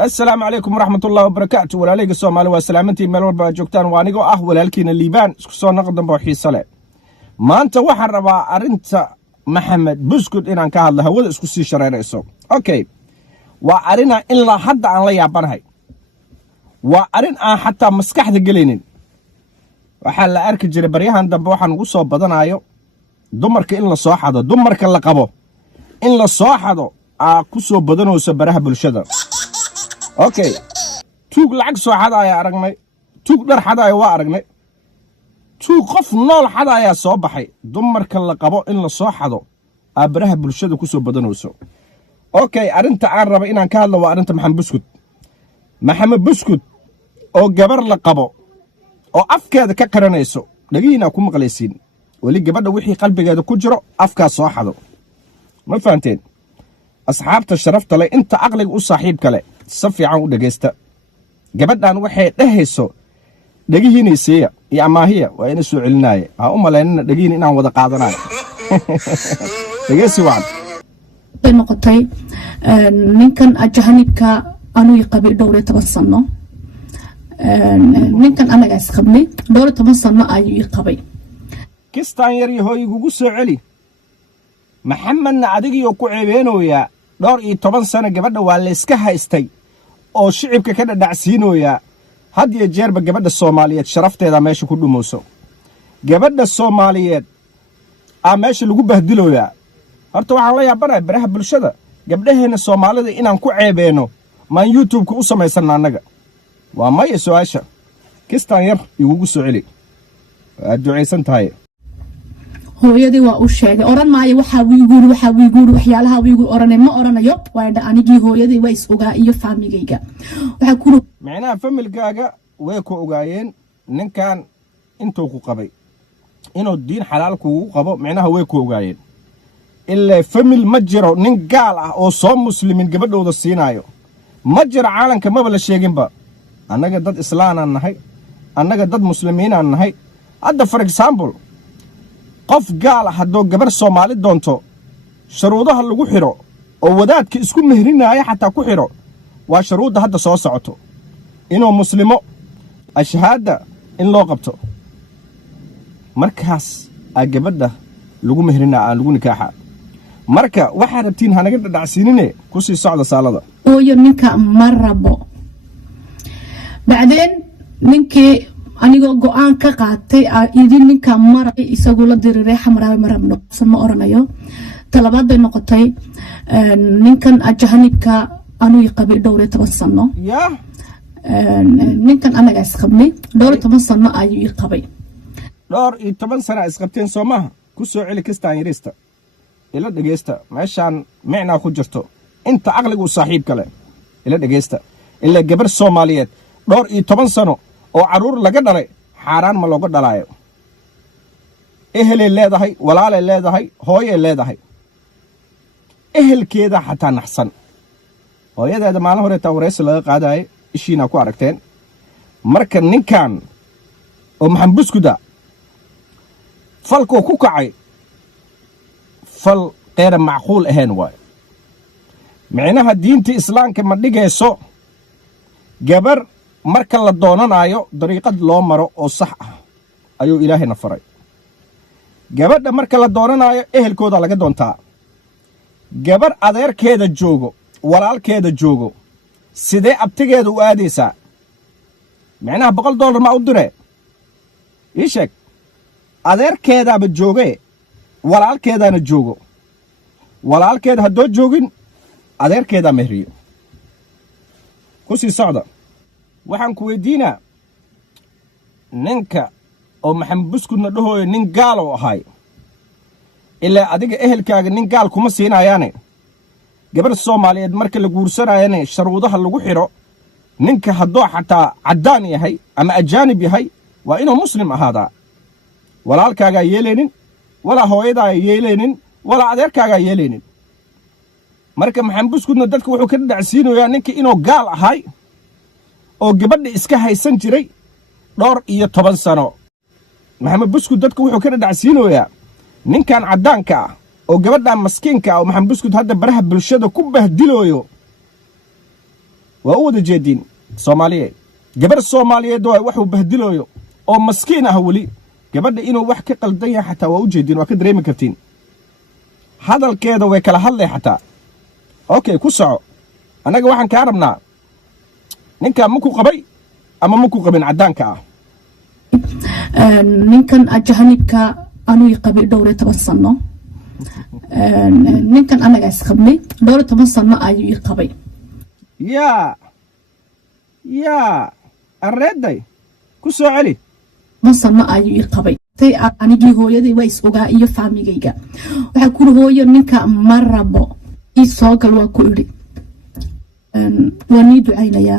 السلام عليكم ورحمة الله وبركاته walaaleyga Soomaali waa salaamantii meel walba joogtaan waa anigo ah walaalkiina Liibaan isku soo noqdan boo xiiso leh maanta waxaan rabaa arinta Maxamed Buskud inaan ka hadlo hawada isku sii shareerayso okay waa arina in la hadda aan la yaabanahay waa arin aan xataa maskaxda galeynin waxa la arki jiray baryahan dambe waxaan ugu soo badanayo dumarka in la soo xado dumarka la qabo in la soo xado ku soo badanayso baraha bulshada okay tuug lacag soo xadaaya aragnay tuug dhar xadaaya waa aragnay tuug qof nool xadaaya soo baxay dumarka la qabo in la soo xado baraha bulshada ku soo badanayso okay arinta aan raba inaan ka hadlo waa arinta Maxamed Buskud oo gabar la qabo oo afkeeda ka qaranayso dhagiina ku maqlaysiin wali gabadha wixii qalbigeeda ku jiro afka soo xado ma fahanteen asxaabta sharafta leh inta aqliga u saaxiib kale safiican u dhageysta gabadhan waxay dhahayso dhagihiinaysiya iyo amaahiya waa ina soo celinaaye ha u maleynina dhagiin inaan wada qaadanayo dhageysi wacan noqotay ninkan ajahanibka anuu qabay dhowr 10 sano ninkan anaga isqabnay dhowr 10 sano ayuu qabay kistaan yar yahoy ugu soo celi maxamedna adigiyo ku ceebeenooya dhowr 10 sano gabadha waa la iska haystay oo shicibka ka dhadhacsiinooya had iyo jeerba gabadha Soomaaliyeed sharafteeda meesha ku dhumooso gabadha Soomaaliyeed meesha lagu bahdilooya horta waxaan la yaabanahay baraha bulshada gabdhaheena Soomaalida inaan ku ceebeeno maan YouTube-ka u sameysana anaga waa maya su'aasha kistaan yar igu soo celi aad duceysan tahay hooyadii waa u sheegay oran maayo waxa wiiguuri waxyaalaha wiigu oranay ma oranayo waa anigii hooyadii way is ogaa iyo famigayga waxa ku macnaha familkaaga way ku ogaayeen ninkan intuu ku qabay inuu diin xalaal kugu qabo macnaha way ku ogaayeen ilaa famil ma jiro nin gaal ah oo soo muslimin gabadhooda siinaayo ma jiro caalanka ma la sheeginba annaga dad islaam aan nahay annaga dad muslimiin aan nahay hadda for example qof gaal haddoo gabar Soomaali doonto sharuudaha lagu xiro oo wadaadka isku mehrinaya xataa ku xiro waa sharuuda hadda soo socoto inuu muslimo ashhaada in loo qabto markaas gabadha lagu mehrinaa lagu nikaaxa marka waxa rabtiin hanaga dhacsiinine ku sii socda saalada ooyo ninka marabo bacdeen ninkii anigoo go'aan ka qaatay idin ninka maray isagu la diriiray xamraay marabno sama oranayo talabaad bay noqotay ninkan ajahanibka anuu qabay dhowr 10 sano ninkan anaga isqabnay dhowr 10 sano ayuu qabay dhowr 10 sano isqabteen Soomaha ku soo celi kistaan yarista ila dhageysta meeshan macna ku jirto inta aqligu saaxiib kale ila dhageysta ila gabar Soomaaliyeed dhowr 10 sano oo caruur laga dhalay xaraan ma looga dhalaayo ehelay leedahay walaalay leedahay hooyay leedahay ehelkeeda xataa naxsan hooyadeeda maalin hore tawreys laga qaadaay ishiina ku aragteen marka ninkan oo Maxamed Buskud falko ku kacay fal qeyr macquul ahayn waay macnaha diinta islaamka ma dhigayso gabar marka la doonanayo dariiqad loo maro oo sax ah ayuu Ilaahayna faray gabadha marka la doonanayo ehelkooda laga doontaa gabar adeerkeeda joogo walaalkeeda joogo sidee abtigeeda u aadaysaa macnaha $100 ma u diree ii sheeg adeerkeedaba joogay walaalkeedana joogo walaalkeeda haddoo joogin adeerkeeda mehriyo ku sii socda waxaan ku weydiinaa ninka oo Maxamed Buskudna dhahooyo nin gaal oo ahay ilaa adiga ehelkaaga nin gaal kuma siinayaane gabar Soomaaliyeed marka la guursanayane sharuudaha lagu xiro ninka haddoo xataa caddaan yahay ama ajaanib yahay waa inuu muslim ahaadaa walaalkaaga yeeleenin wala hooyadaa yeeleenin wala adeerkaaga yeeleenin marka Maxamed Buskudna dadku wuxuu ka dhacsiinayaa ninka inuu gaal ahay oo gabadha iska haysan jiray dhowr 10 sano Maxamed Buskud dadku wuxuu ka dhacsiinayaa ninkan caddaanka oo gabadha maskiinka oo Maxamed Buskud hadda baraha bulshada ku bahdilooyo waa u wada jeedin Soomaaliyeed gabar Soomaaliyeed oo wax uu bahdilayo oo maskiin ah wali gabadha inuu wax ka qaldan yahay xataa waa u jeedin waa ka dareemi kartiin hadalkeeda way kala hadlay xataa okay ku soco anaga waxaan ka rabnaa ninka ma ku qabay ama ma ku qabin cadaanka ah ninkan ajahanibka anuu qabay dhowr 10 sano ninkan anaga isqabnay dhowr 10 sano ayuu qabay ya arreeday ku soo celi masama ayuu qabay tay anigii hooyaday way is ogaa iyo faamigayga waxa ku hooyo ninka marabo isoo gal waa ku iri wani ducaynaya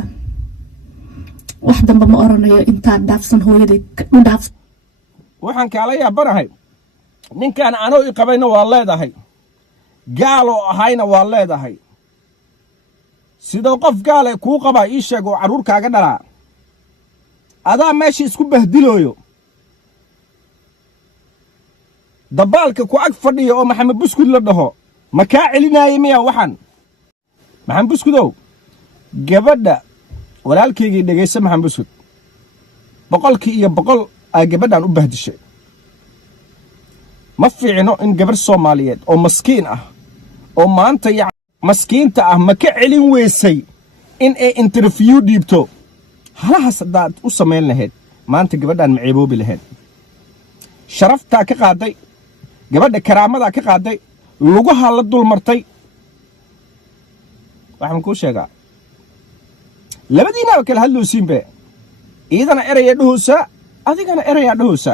wax damba ma oranayo inta dhaafsan hooyaday u dhaafsan waxaan kala yaabanahay ninkan anoo i qabayna waa leedahay gaal oo ahayna waa leedahay sidoo qof gaal ay ku qaba ii sheeg oo caruur kaaga dhalaa adaa meeshii isku bahdilooyo dabaalka ku ag fadhiyo oo Maxamed Buskud la dhaho ma ka celinaayo miya waxan Maxamed Buskudow gabadha walaalkayga dhageysa Maxamed Buskud boqolkii iyo boqol ay gabadhan u bahdishay ma fiicno in gabar Soomaaliyeed oo maskiin ah oo maanta maskiinta ah ma ka celin weysay in ay interview dhiibto halahaas hadaad u samayn lahayd maanta gabadhan ma ceeboobi lahayd sharaftaa ka qaaday gabadha karaamada ka qaaday lugaha la dul martay waxaan ku sheegaa labadiina kala hadloosinbe iidana eraya dhuusa adigana eraya dhuusa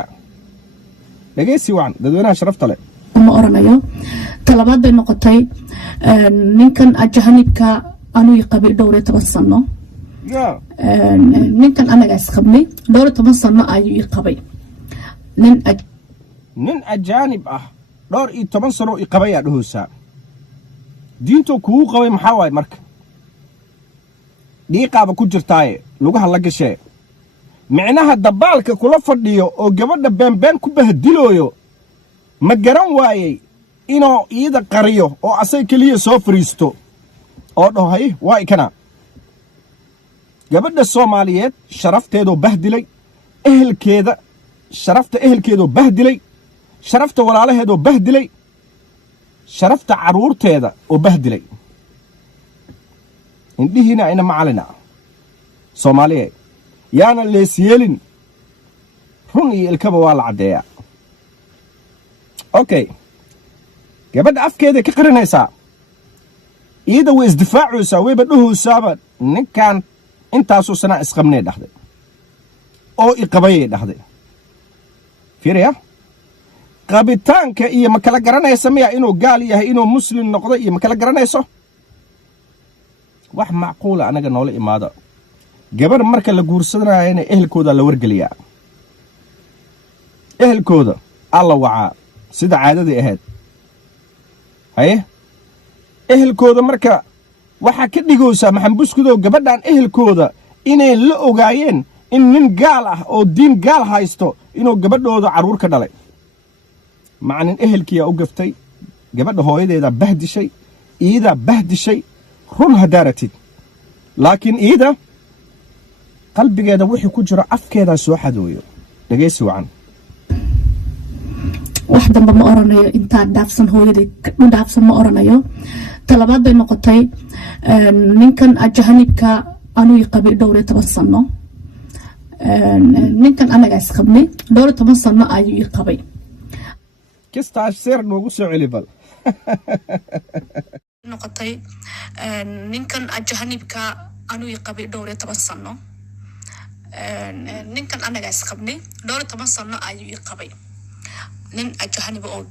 dhageysi waan dadweynaha sharafta leh ma oranayo talabaad bay noqotay ninkan ajahanibka anuu qabay dhowr 10 sano ninkan anaga isqabnay dhowr 10 sano ayuu qabay nin ajaanib ah dhowr 10 sano i qabay dhuusa diinto kuu qabay maxaa waay marka dhiiqaaba ku jirtaaye lugaha la gashay micnaha dabaalka kula fadhiyo oo gabadha been ku bahdilooyo ma garan waayay inuu iida qariyo oo asay kaliya soo fariisto oo dhahay waa ikana gabadha Soomaaliyeed sharafteedu bahdilay ehelkeeda sharafta ehelkeedu bahdilay sharafta walaalaheedu bahdilay sharafta caruurteeda oo bahdilay indhihiina ina macalina Soomaaliyeed yaana leesyeelin run iyo ilkaba waa la cadeeya okay gabadha afkeeda ka qarinaysaa iyada way isdifaacaysaa wayba dhuhusaaba ninkan intaasoo sana isqabnay dhaxday oo i qabayay dhaxday fiiriya qabitaanka iyo ma kala garanaysa miya inuu gaal yahay inuu muslim noqdo iyo ma kala garanayso wax macquul ah anaga noola imaado gabar marka la guursadanaayna ehelkooda la wargaliyaa ehelkooda alla wacaa sida caadadii ahayd haye ehelkooda marka waxa ka dhigaysa Maxamed Buskudow gabadhan ehelkooda inay la ogaayeen in nin gaal ah oo diin gaal haysto inuu gabadhooda caruur ka dhalay macnan ehelkiya u gaftay gabadha hooyadeeda bahdishay iida bahdishay run hadaratid laakiin iida qalbigeeda wixii ku jira afkeeda soo xadooyo dhageysi wacan wax damba ma oranayo inta dhaafsan hooyaday u dhaafsan ma oranayo talabaad bay noqotay ninkan ajahanibka anuu qabay dhowr 10 sano ninkan anaga isqabnay dhowr 10 sano ayuu qabay kistaas sir noogu soo celi bal noqotay ninkan ajahanibka anuu qabay dhowr 10 sano ninkan anaga isqabnay dhowr 10 sano ayuu qabay nin ajahanib oo